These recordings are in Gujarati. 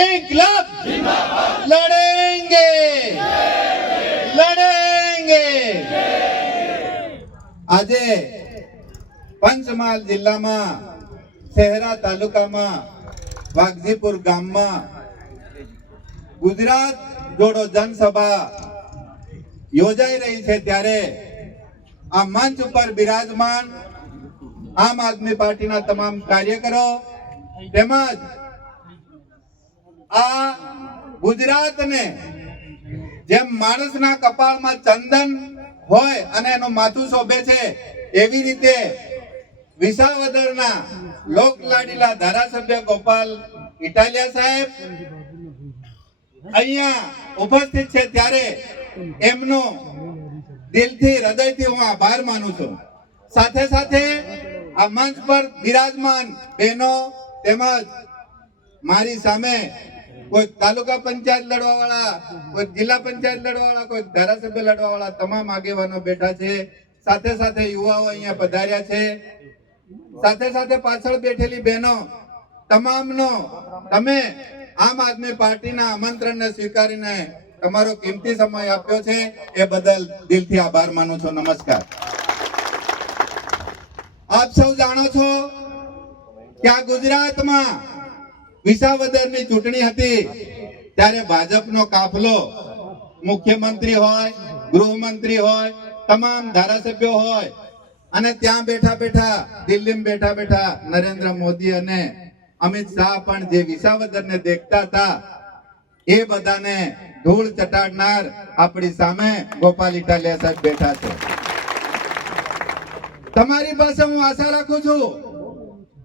इनकलाब लड़ेंगे लड़ेंगे। આજે પંચમહાલ જિલ્લામાં શહેરા તાલુકામાં વાઘજીપુર ગામમાં ગુજરાત જોડો જનસભા યોજાઈ રહી છે ત્યારે આ મંચ ઉપર બિરાજમાન આમ આદમી પાર્ટીના તમામ કાર્યકરો તેમજ આ ગુજરાતને જેમ માણસના કપાળમાં ચંદન હોય અને એનું માથું શોભે છે એવી રીતે વિસાવદરના લોકલાડીલા ધારાસભ્ય ગોપાલ ઇટાલિયા સાહેબ અહીંયા ઉપસ્થિત છે ત્યારે એમનો દિલથી હૃદયથી હું આભાર માનું છું। સાથે સાથે આ મંચ પર બિરાજમાન બહેનો તેમજ મારી સામે કોઈ તાલુકા પંચાયત લડવા વાળા, કોઈ જિલ્લા પંચાયત લડવા વાળા, કોઈ ધારાસભ્ય લડવા વાળા તમામ આગેવાનો બેઠા છે। સાથે સાથે યુવાઓ અહીંયા પધાર્યા છે। સાથે સાથે પાછળ બેઠેલી બહેનો તમામનો તમે આમ આદમી પાર્ટીના આમંત્રણને સ્વીકારીને તમારો કિંમતી સમય આપ્યો છે એ બદલ દિલથી આભાર માનું છું। નમસ્કાર। આપ સૌ જાણો છો કે આ ગુજરાતમાં વિસાવદરની ચૂંટણી હતી ત્યારે ભાજપનો કાફલો મુખ્યમંત્રી હોય, ગૃહમંત્રી હોય, તમામ ધારાસભ્યો હોય અને ત્યાં બેઠા બેઠા દિલ્હીમાં બેઠા બેઠા નરેન્દ્ર મોદી અને અમિત શાહ પણ જે વિસાવદરને દેખતા હતા એ બધાને ધૂળ ચટાડનાર આપણી સામે ગોપાલ ઇટાલિયા સાહેબ બેઠા છે। તમારી પાસે હું આશા રાખું છું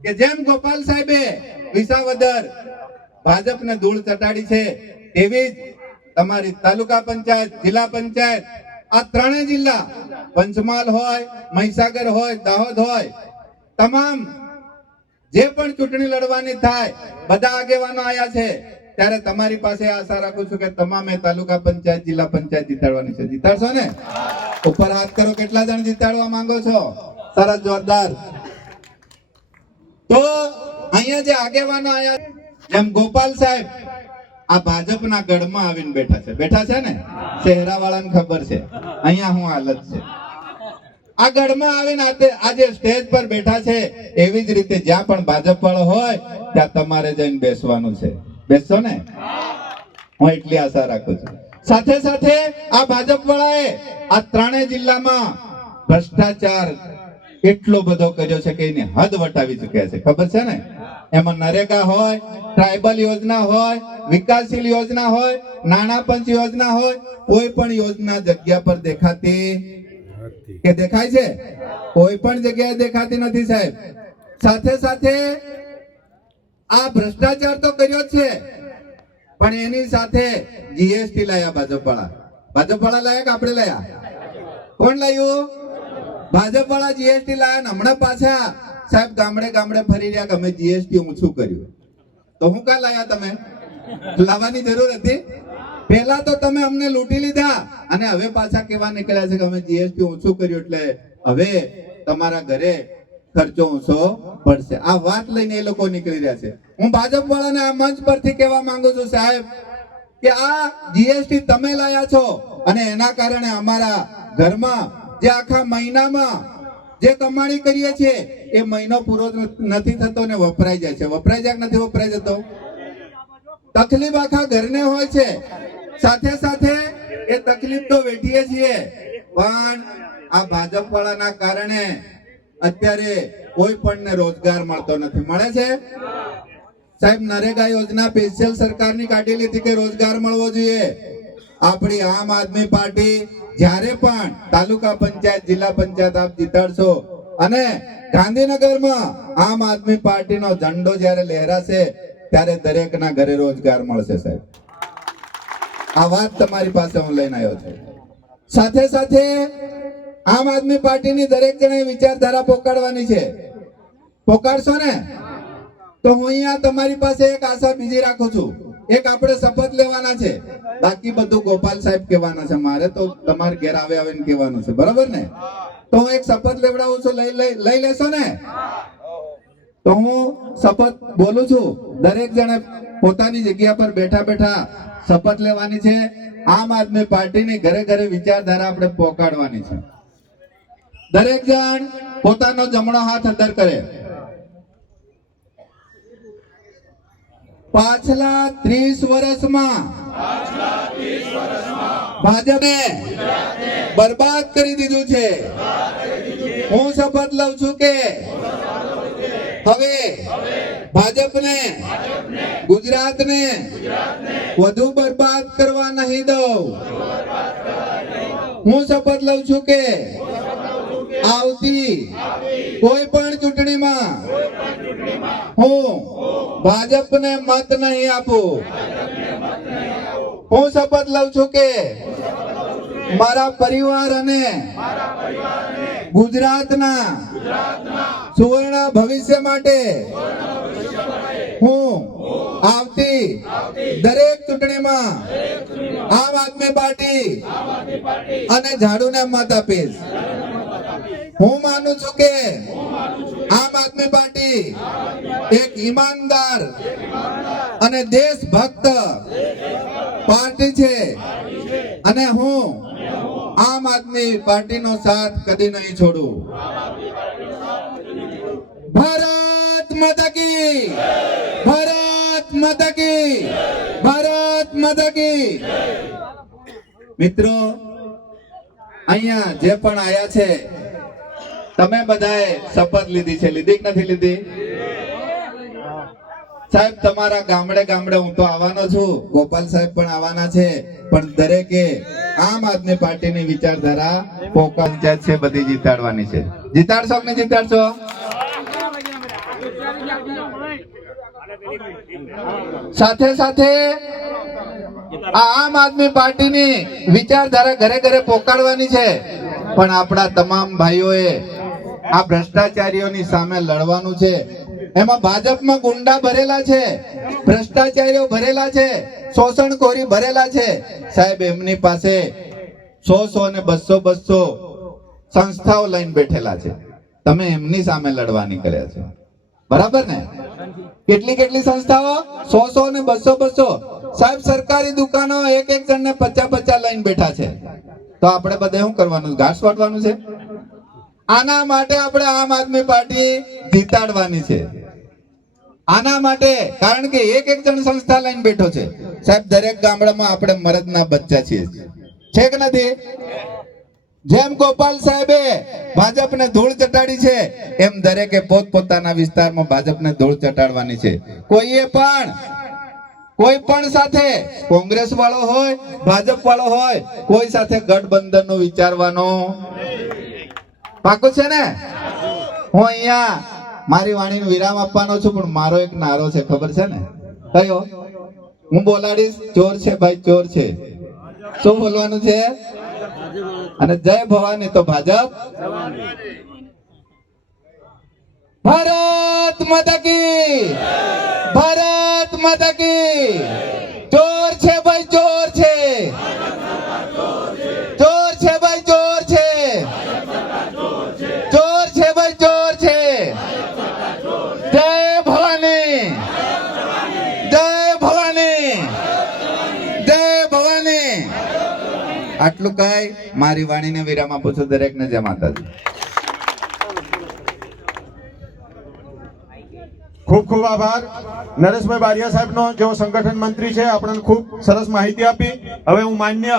કે જેમ ગોપાલ સાહેબે વિસાવદર ભાજપને ધૂળ ચટાડી છે તેવી જ તમારી તાલુકા પંચાયત, જિલ્લા પંચાયત, આ ત્રણેય જિલ્લા પંચમહાલ હોય, મહીસાગર હોય, દાહોદ હોય, તમામ જે પણ ચૂંટણી લડવાની થાય બધા આગેવાનો આયા છે ત્યારે તમારી પાસે આશા રાખું છું કે તમામે તાલુકા પંચાયત, જિલ્લા પંચાયત જીતાડવાની છે। જીતાડશો ને? ઉપર હાથ કરો, કેટલા જણ જીતાડવા માંગો છો? સરસ, જોરદાર। તો અહીંયા જે આગેવાનો આયા જેમ ગોપાલ સાહેબ આ ભાજપના ગઢમાં આવીને બેઠા છે ને, શહેરા વાળાને ખબર છે અહીંયા હું હાલત છે। આ ગઢમાં આવીને આજે સ્ટેજ પર બેઠા છે એવી જ રીતે જ્યાં પણ ભાજપ વાળો હોય ત્યાં તમારે જઈને બેસવાનું છે। બેસશો ને? હું એટલી આશા રાખું છું। સાથે સાથે આ ભાજપ વાળાએ આ ત્રણેય જિલ્લામાં ભ્રષ્ટાચાર એટલો બધો કર્યો છે કે એની હદ વટાવી ચૂક્યા છે, ખબર છે ને? એમાં નરેગા હોય, ટ્રાઇબલ યોજના હોય, વિકાસશીલ યોજના હોય, નાણાં પંચ યોજના હોય, કોઈ પણ યોજના જગ્યા પર દેખાતી કે દેખાય છે? કોઈ પણ જગ્યાએ દેખાતી નથી સાહેબ। સાથે સાથે આ ભ્રષ્ટાચાર તો કર્યો છે પણ એની સાથે જીએસટી લાયા ભાજપ વાળા લાયા કે આપણે લાયા? કોણ લાવ્યું? ભાજપ વાળા જીએસટી લાયા। હમણાં પાછા સાહેબ ગામડે ગામડે ફરી રહ્યા કે અમે જીએસટી ઊંચું કર્યું। તો હું કાં લાયા? તમે લાવવાની જરૂર હતી? પહેલા તો તમે અમને લૂંટી લીધા અને હવે પાછા કેવા નીકળ્યા છે કે અમે જીએસટી ઊંચું કર્યું એટલે હવે તમારા ઘરે ખર્ચો ઊંચો પડશે। આ વાત લઈને એ લોકો નીકળી રહ્યા છે। હું ભાજપ વાળાને આ મંચ પરથી કહેવા માંગુ છું સાહેબ કે આ જીએસટી તમે લાયા છો અને એના કારણે અમારા ઘરમાં જે આખા મહિનામાં જે કમાણી કરીએ છીએ એ મહિનો પૂરો નથી થતો ને વપરાઈ જાય છે। વપરાઈ જાય નથી વપરાઈ જતો? તકલીફ આખા ઘરને હોય છે। સાથે સાથે એ તકલીફ તો વેઠીએ છીએ પણ આ ભાજપ વાળાના કારણે અત્યારે કોઈ પણ રોજગાર મળતો નથી। મળે છે સાહેબ? નરેગા યોજના સ્પેશિયલ સરકારની કાઢી લીધી કે રોજગાર મળવો જોઈએ। આપણી આમ આદમી પાર્ટી જ્યારે પણ તાલુકા પંચાયત, જિલ્લા પંચાયત આપ જીતાડશો અને ગાંધીનગરમાં આમ આદમી પાર્ટીનો ઝંડો જ્યારે લહેરાશે ત્યારે દરેકના ઘરે રોજગાર મળશે સાહેબ। આ વાત તમારી પાસે હું લઈને આવ્યો છું। સાથે સાથે આમ આદમી પાર્ટીની દરેક જણે વિચારધારા પોકાડવાની છે। પોકાડશો ને? તો હું અહીંયા તમારી પાસે એક આશા બીજી રાખું છું। એક આપણે શપથ લેવાના છે, બાકી બધું ગોપાલ સાહેબ કહેવાના છે। મારે તો તમારે ઘેર આવીને કહેવાનું છે, બરાબર ને? તો હું એક શપથ લેવડાવું છું, લઈ લેશો ને? તો હું શપથ બોલું છું દરેક જણે પોતાની જગ્યા પર બેઠા બેઠા શપથ લેવાની છે. આમ આદમી પાર્ટીની ઘરે ઘરે વિચારધારા આપણે પહોંચાડવાની છે. દરેક જણ પોતાનો જમણો હાથ અંદર કરે. પાછલા 30 વર્ષમાં ભાજપે બરબાદ કરી દીધું છે. હું શપથ લઉં છું કે હવે ભાજપને ગુજરાતને વધુ બરબાદ કરવા નહીં દઉં. હું શપથ લઉં છું કે આવતી કોઈ પણ ચૂંટણીમાં હું ભાજપને મત નહીં આપું. હું શપથ લઉં છું કે મારા પરિવાર અને ગુજરાતના સુવર્ણ ભવિષ્ય માટે હું આવતી દરેક ચૂંટણીમાં આમ આદમી પાર્ટી અને ઝાડુને મત આપીશ. હું માનું છું કે આમ આદમી પાર્ટી એક ઈમાનદાર અને દેશભક્ત પાર્ટી છે અને હું આમ આદમી પાર્ટીનો સાથ કદી નહીં છોડું. ભારત માતા કી, ભારત માતા કી, ભારત માતા કી. મિત્રો, અહીંયા જે પણ આયા છે તમે બધાએ શપથ લીધી છે, લીધી કે નથી લીધી? સાહેબ, તમારા ગામડે ગામડે હું તો આવવાનો છું, ગોપાલ સાહેબ પણ આવવાના છે, પણ દરેકે આમ આદમી પાર્ટીની વિચારધારા પંચાયત છે બધી જીતાડવાની છે. જીતાડશો કે નહીં જીતાડશો? સાથે સાથે આમ આદમી પાર્ટીની વિચારધારા ઘરે ઘરે પહોંચાડવાની છે, પણ આપણા તમામ ભાઈઓએ આ ભ્રષ્ટાચારીઓની સામે લડવાનું છે. એમાં ભાજપમાં ગુંડા ભરેલા છે, ભ્રષ્ટાચારીઓ ભરેલા છે, શોષણખોરી ભરેલા છે. સાહેબ, એમની પાસે 100 અને 200 સંસ્થાઓ લઈને બેઠેલા છે. તમે એમની સામે લડવા નીકળ્યા છો, બરાબર ને? કેટલી કેટલી સંસ્થાઓ? 100 અને 200. સાહેબ, સરકારી દુકાનો એક જણને 50 લઈને બેઠા છે. તો આપણે બધે શું કરવાનું? ઘાસ વાટવાનું છે? આના માટે આપણે આમ આદમી પાર્ટી જીતાડવાની છે. આના માટે, કારણ કે એક જણ સંસ્થા લઈને બેઠો છે. સાહેબ, દરેક ગામડામાં આપણે મરદના બચ્ચા છીએ, છે કે નથી? જેમ ગોપાલ સાહેબે ભાજપને ધૂળ ચટાડી છે, એમ દરેકે પોતપોતાના વિસ્તારમાં ભાજપને ધૂળ ચટાડવાની છે. કોઈ પણ સાથે, કોંગ્રેસ વાળો હોય, ભાજપ વાળો હોય, કોઈ સાથે ગઠબંધન નું વિચારવાનો પાકું છે ને? હું અહીંયા મારી વાણીનો વિરામ આપવાનો છું, પણ મારો એક નારો છે, ખબર છે ને? કયો? હું બોલાડીશ, ચોર છે ભાઈ, ચોર છે. શું બોલવાનું છે? અને જય ભવાની તો ભાજપ. ભારત માતા કી, ભારત માતા કી. ચોર છે ભાઈ, ચોર છે, ચોર છે ભાઈ, ચોર છે, ચોર છે ભાઈ, ચોર છે. જય ભવાની, જય ભવાની, જય ભવાની. આટલું કઈ મારી વાણીને વિરામ આપું છું. દરેકને જય માતાજી. ખૂબ ખૂબ આભાર નરેશભાઈ બારિયા સાહેબનો, જેઓ સંગઠન મંત્રી છે. આપણને ખૂબ સરસ માહિતી આપી. હવે હું માન્ય